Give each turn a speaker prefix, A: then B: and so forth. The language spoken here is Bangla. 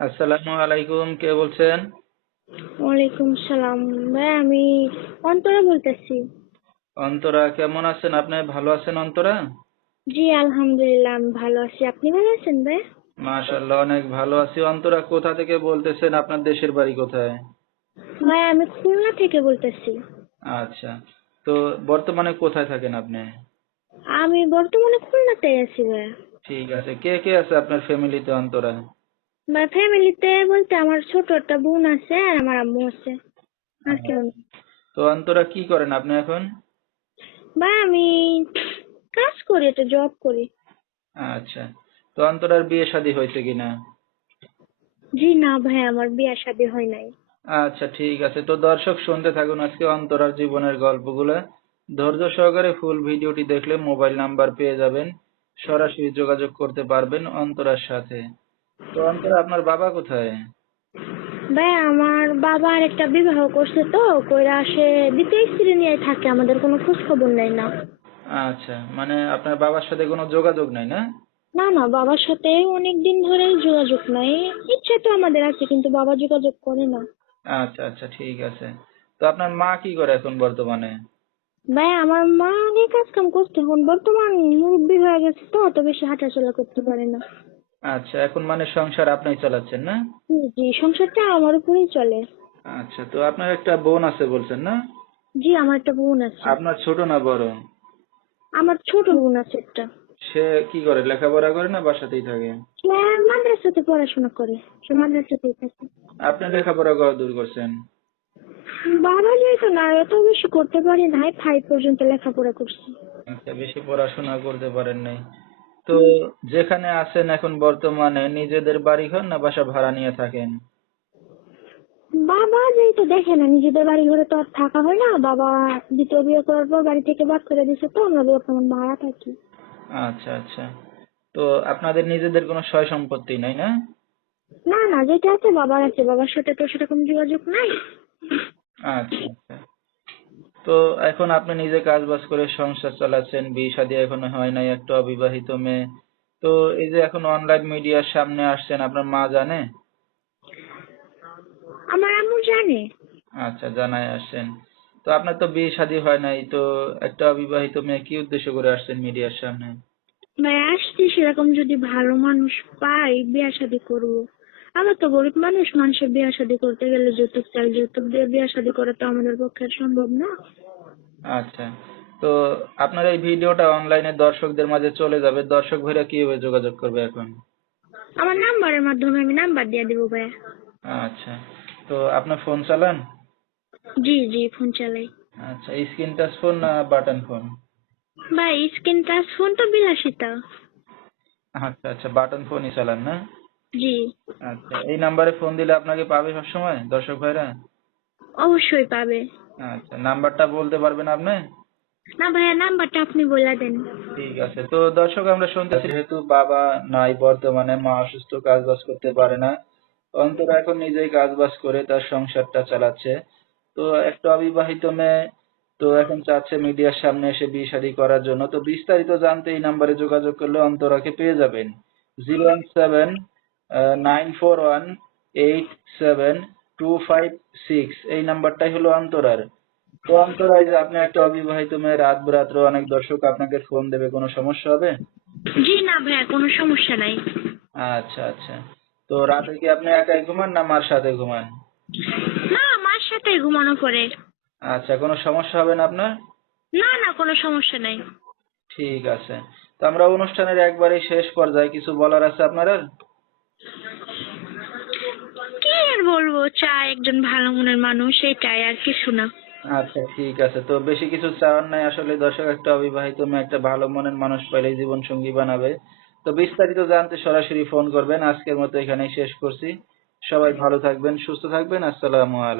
A: আসসালামু আলাইকুম কে বলছেন?
B: ওয়ালাইকুম সালাম। ভাই আমি অন্তরা বলতেছি।
A: অন্তরা কেমন আছেন? আপনি ভালো আছেন অন্তরা?
B: জি আলহামদুলিল্লাহ আমি ভালো আছি। আপনি ভালো আছেন ভাই?
A: মাশাআল্লাহ অনেক ভালো আছি। অন্তরা কোথা থেকে বলতেছেন? আপনার দেশের বাড়ি কোথায়?
B: ভাই আমি খুলনা থেকে বলতেছি।
A: আচ্ছা তো বর্তমানে কোথায় থাকেন আপনি?
B: আমি বর্তমানে খুলনাতে আছি ভাই।
A: ঠিক আছে কে কে আছে আপনার ফ্যামিলিতে অন্তরা?
B: ভাই ফ্যামিলিতে বলতে আমার ছোট একটা বোন আছে আর আমার আম্মু আছে। আর কেউ নেই।
A: তো অন্তরা কি করেন আপনি এখন?
B: ভাই আমি কাজ করি একটা জব করি।
A: আচ্ছা। তো অন্তরার বিয়ে শাদী হয়েছে কিনা
B: জি না ভাই আমার বিয়ে শাদী হয় নাই।
A: আচ্ছা ঠিক আছে। তো দর্শক শুনতে থাকুন আজকে অন্তরার জীবনের গল্পগুলো। ধৈর্য সহকারে ফুল ভিডিওটি দেখলে মোবাইল নাম্বার পেয়ে যাবেন। সরাসরি যোগাযোগ করতে পারবেন অন্তরার সাথে। তো অন্তরা আপনার বাবা কোথায়?
B: ভাই আমার বাবা আর একটা বিবাহ করছে তো কইরা সে দ্বিতীয় স্ত্রী নিয়ে থাকে আমাদের কোনো খোঁজ খবর নেই না।
A: আচ্ছা মানে আপনার বাবার সাথে কোনো যোগাযোগ নাই না?
B: না না বাবার সাথে অনেক দিন ধরেই যোগাযোগ নাই। ইচ্ছে তো আমাদের আছে কিন্তু বাবা যোগাযোগ করে না।
A: আচ্ছা আচ্ছা ঠিক আছে। তো আপনার মা কি করে এখন বর্তমানে?
B: ভাই আমার মা অনেক কাজ কাম করতে এখন বর্তমান মুরব্বী হয়ে গেছে তো অত বেশি হাঁটাচলা করতে পারে না।
A: আচ্ছা এখন মানে সংসার আপনিই চালাচ্ছেন না?
B: জি, জি সংসারটা আমার উপরেই চলে।
A: আচ্ছা তো আপনার একটা বোন আছে বলছেন না?
B: জি আমার একটা বোন আছে।
A: আপনার ছোট না বড়?
B: আমার ছোট বোন আছে একটা।
A: সে কি করে লেখাপড়া করে না বাসাতেই থাকে?
B: সে মাদ্রাসাতে পড়াশোনা করে সে মাদ্রাসাতেই থাকে।
A: আপনি লেখাপড়া করা দূর করছেন?
B: বাবা যেহেতু না এত বেশি করতে পারি নাই ফাইভ পর্যন্ত লেখাপড়া করছি।
A: আচ্ছা বেশি পড়াশোনা করতে পারেন নাই। তো যেখানে আছেন এখন বর্তমানে নিজেদের বাড়ি ঘর না বাসা ভাড়া নিয়ে থাকেন?
B: বাবা যেহেতু দেখে না নিজেদের বাড়ি ঘরে তো আর থাকা হয় না। বাবা দ্বিতীয় বিয়ে করার পর বাড়ি থেকে বাদ করে দিছে তো আমরা বর্তমান ভাড়া থাকি।
A: আচ্ছা আচ্ছা। তো আপনাদের নিজেদের কোনো সয় সম্পত্তি নাই না?
B: না না যেটা আছে বাবার আছে। বাবার সাথে তো সেরকম যোগাযোগ নাই।
A: আচ্ছা আচ্ছা। তো এখন আপনি নিজে কাজ বাজ করে সংসার চালাচ্ছেন বিয়ে শাদী এখনও হয় নাই একটা অবিবাহিত মেয়ে। তো এই যে এখন অনলাইন মিডিয়ার সামনে আসছেন আপনার মা জানে?
B: আমার আম্মু জানে।
A: আচ্ছা জানাই আসছেন। তো আপনার তো বিয়ে শাদী হয় নাই তো একটা অবিবাহিত মেয়ে কি উদ্দেশ্য করে আসছেন মিডিয়ার সামনে?
B: ভাই আসছি সেরকম যদি ভালো মানুষ পাই বিয়ে শাদী করব। আমরা তো গরিব মানুষ মানুষের বিয়ে শাদী করতে গেলে যৌতুক চাই যৌতুক দিয়ে বিয়ে শাদী করা তো আমাদের পক্ষে সম্ভব না।
A: আচ্ছা। তো আপনার এই ভিডিওটা অনলাইনে দর্শকদের মাঝে চলে যাবে। দর্শক ভাইরা কীভাবে যোগাযোগ করবে এখন?
B: আমার নাম্বারের মাধ্যমে আমি নাম্বার দিয়ে দিব ভাই
A: আচ্ছা। তো আপনার ফোন চালান?
B: জি জি ফোন চালাই।
A: আচ্ছা স্ক্রিন টাচ ফোন না বাটন ফোন?
B: ভাই স্ক্রিন টাচ ফোন তো বিলাসিতা।
A: আচ্ছা আচ্ছা বাটন ফোনই চালান না?
B: জি।
A: আচ্ছা এই নাম্বারে ফোন দিলে আপনাকে পাবে সবসময় দর্শক ভাইরা?
B: অবশ্যই পাবে।
A: আচ্ছা নাম্বারটা বলতে পারবেন আপনি?
B: না ভাইয়া নাম্বারটা আপনি বলে দেন।
A: ঠিক আছে তো দর্শক আমরা শুনতেছি যেহেতু বাবা নাই বর্তমানে মা অসুস্থ কাজ বাজ করতে পারে না। অন্তরা এখন নিজেই কাজ বাজ করে তার সংসারটা চালাচ্ছে। তো একটা অবিবাহিত মেয়ে তো এখন চাচ্ছে মিডিয়ার সামনে এসে বিয়ে শাদী করার জন্য। তো বিস্তারিত জানতে এই নাম্বারে যোগাযোগ করলে অন্তরাকে পেয়ে যাবেন। জিরো ওয়ান সেভেন এই নাম্বারটাই হলো অন্তরার। তো অন্তরায় যে আপনি একটা অবিবাহিত মেয়ে রাত বেরাত্র অনেক দর্শক আপনাকে ফোন দেবে কোনো সমস্যা হবে?
B: জি না ভাইয়া কোনো সমস্যা নাই।
A: আচ্ছা আচ্ছা। তো রাতে কি আপনি একাই ঘুমান না মার সাথে ঘুমান?
B: না আমার সাথে ঘুমানো পরে।
A: আচ্ছা কোনো সমস্যা হবে না আপনার?
B: না না কোনো সমস্যা নাই।
A: ঠিক আছে। তো আমরা অনুষ্ঠানের একবারে শেষ পর্যায়ে কিছু বলার আছে আপনার আর
B: কি আর বলব, চায় একজন ভালো মনের মানুষ, এটাই আর কিছু না।
A: আচ্ছা ঠিক আছে। তো বেশি কিছু চাওয়ার নাই। আসলে দর্শক, একটা অবিবাহিত মেয়ে, একটা ভালো মনের মানুষ পাইলে জীবন সঙ্গী বানাবে। তো বিস্তারিত জানতে সরাসরি ফোন করবেন। আজকের মতো এখানেই শেষ করছি। সবাই ভালো থাকবেন, সুস্থ থাকবেন। আসসালামু আলাইকুম।